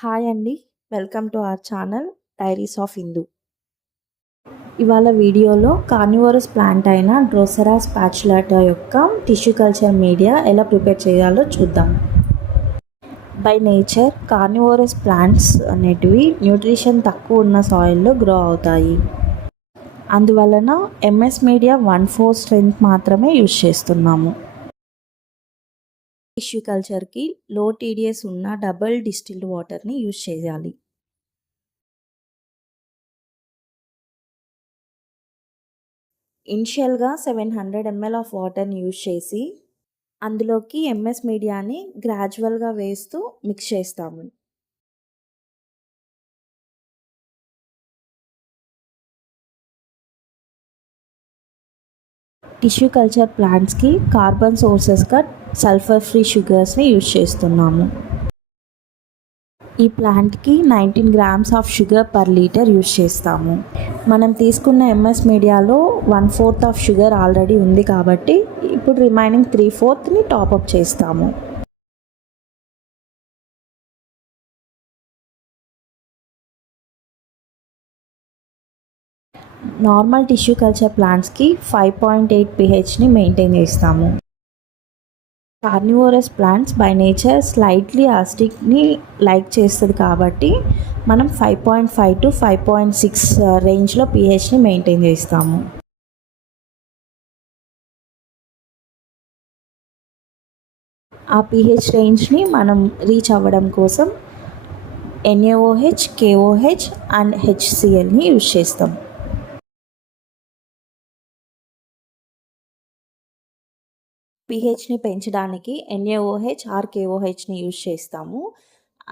Hi అండి. Welcome to our channel diaries of Indu. ఇవాళ వీడియోలో కార్నివోరస్ ప్లాంట్ అయిన డ్రోసెరా స్పాచులాటా యొక్క టిష్యూ కల్చర్ మీడియా ఎలా ప్రిపేర్ చేయాలో చూద్దాం. బై నేచర్ కార్నివోరస్ ప్లాంట్స్ అనేటివి న్యూట్రిషన్ తక్కువ ఉన్న సాయిల్లో గ్రో అవుతాయి. అందువలన ఎంఎస్ మీడియా 1/4 స్ట్రెంత్ మాత్రమే యూజ్ చేస్తున్నాము. టిష్యూ కల్చర్కి లో టీడీఎస్ ఉన్న డబుల్ డిస్టిల్డ్ వాటర్ని యూజ్ చేయాలి. ఇనిషియల్గా 700 ml ఆఫ్ వాటర్ని యూజ్ చేసి అందులోకి ఎంఎస్ మీడియాని గ్రాడ్యువల్గా వేస్తూ మిక్స్ చేస్తాము. టిష్యూ కల్చర్ ప్లాంట్స్కి కార్బన్ సోర్సెస్గా సల్ఫర్ ఫ్రీ షుగర్స్ని యూజ్ చేస్తున్నాము. ఈ ప్లాంట్కి 19 grams of sugar per litre use చేస్తాము. మనం తీసుకున్న ఎంఎస్ మీడియాలో 1/4 ఆఫ్ షుగర్ ఆల్రెడీ ఉంది కాబట్టి ఇప్పుడు రిమైనింగ్ 3/4ని టాప్అప్ చేస్తాము. నార్మల్ టిష్యూ కల్చర్ ప్లాంట్స్కి 5.8 pHని మెయింటైన్ చేస్తాము. Carnivorous plants by nature slightly యాసిడిక్ని లైక్ చేస్తుంది కాబట్టి మనం 5.5 to 5.6 రేంజ్లో pHని మెయింటైన్ చేస్తాము. ఆ pH రేంజ్ని మనం రీచ్ అవ్వడం కోసం NaOH, KOH అండ్ HClని యూజ్ చేస్తాం. pHని పెంచడానికి NaOH ఆర్ KOHని యూజ్ చేస్తాము.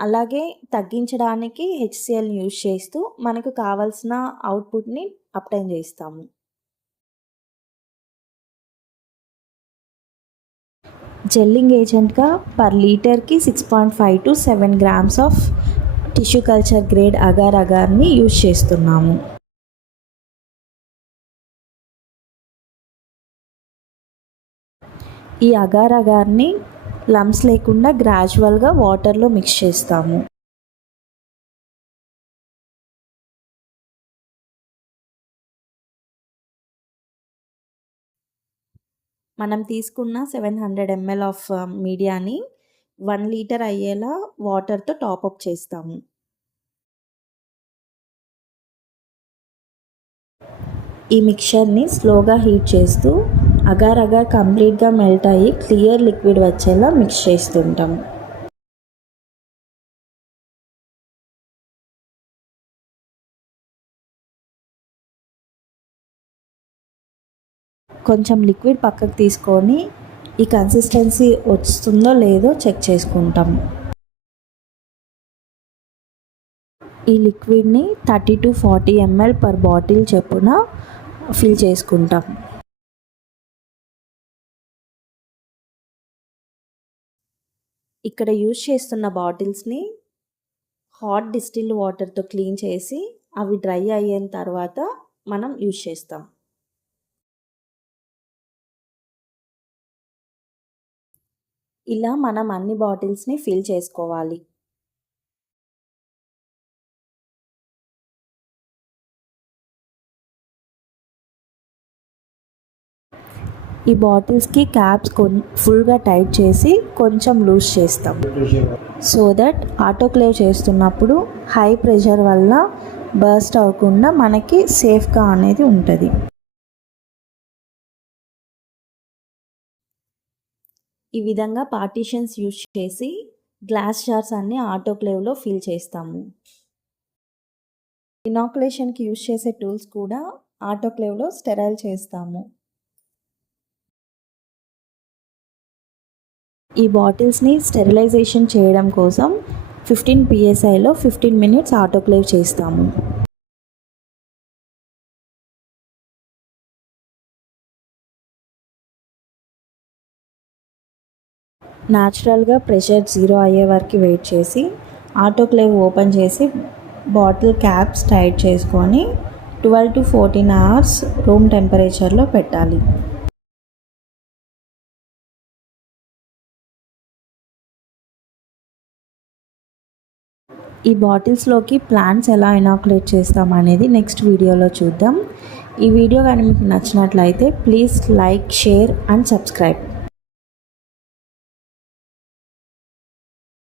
అలాగే తగ్గించడానికి HClని యూజ్ చేస్తూ మనకు కావాల్సిన అవుట్పుట్ని అప్టైన్ చేస్తాము. జెల్లింగ్ ఏజెంట్గా పర్ లీటర్కి 6.5 to 7 grams of tissue culture grade agar అగార్ని యూజ్ చేస్తున్నాము. ఈ అగార్ అగార్ని లమ్స్ లేకుండా గ్రాడ్యువల్గా వాటర్లో మిక్స్ చేస్తాము. మనం తీసుకున్న 700 ml ఆఫ్ మీడియాని 1 లీటర్ అయ్యేలా వాటర్తో టాప్అప్ చేస్తాము. ఈ మిక్చర్ని స్లోగా హీట్ చేస్తూ అగార్ అగార్ కంప్లీట్గా మెల్ట్ అయ్యి క్లియర్ లిక్విడ్ వచ్చేలా మిక్స్ చేస్తుంటాం. కొంచెం లిక్విడ్ పక్కకు తీసుకొని ఈ కన్సిస్టెన్సీ వస్తుందో లేదో చెక్ చేసుకుంటాం. ఈ లిక్విడ్ని 30 to 40 ml పర్ బాటిల్ చొప్పున ఫిల్ చేసుకుంటాం. ఇక్కడ యూజ్ చేస్తున్న బాటిల్స్ని హాట్ డిస్టిల్డ్ వాటర్తో క్లీన్ చేసి అవి డ్రై అయిన తర్వాత మనం యూజ్ చేస్తాం. ఇలా మనం అన్ని బాటిల్స్ని ఫిల్ చేసుకోవాలి. ఈ బాటిల్స్కి క్యాప్స్ ఫుల్గా టైట్ చేసి కొంచెం లూజ్ చేస్తాం సో దట్ ఆటోక్లేవ్ చేస్తున్నప్పుడు హై ప్రెషర్ వల్ల బర్స్ట్ అవ్వకుండా మనకి సేఫ్గా అనేది ఉంటుంది. ఈ విధంగా పార్టీషన్స్ యూజ్ చేసి గ్లాస్ జార్స్ అన్ని ఆటోక్లేవ్లో ఫిల్ చేస్తాము. ఇనాకులేషన్కి యూజ్ చేసే టూల్స్ కూడా ఆటోక్లేవ్లో స్టెరైల్ చేస్తాము. ఈ బాటిల్స్ని స్టెరిలైజేషన్ చేయడం కోసం 15 PSIలో 15 minutes ఆటోక్లేవ్ చేస్తాము. న్యాచురల్గా ప్రెషర్ 0 అయ్యే వరకు వెయిట్ చేసి ఆటోక్లేవ్ ఓపెన్ చేసి బాటిల్ క్యాప్స్ టైట్ చేసుకొని 12 to 14 hours రూమ్ టెంపరేచర్లో పెట్టాలి. ఈ బాటిల్స్లోకి ప్లాంట్స్ ఎలా ఇనాకులేట్ చేస్తాం అనేది నెక్స్ట్ వీడియోలో చూద్దాం. ఈ వీడియో కానీ మీకు నచ్చినట్లయితే please like, share and subscribe.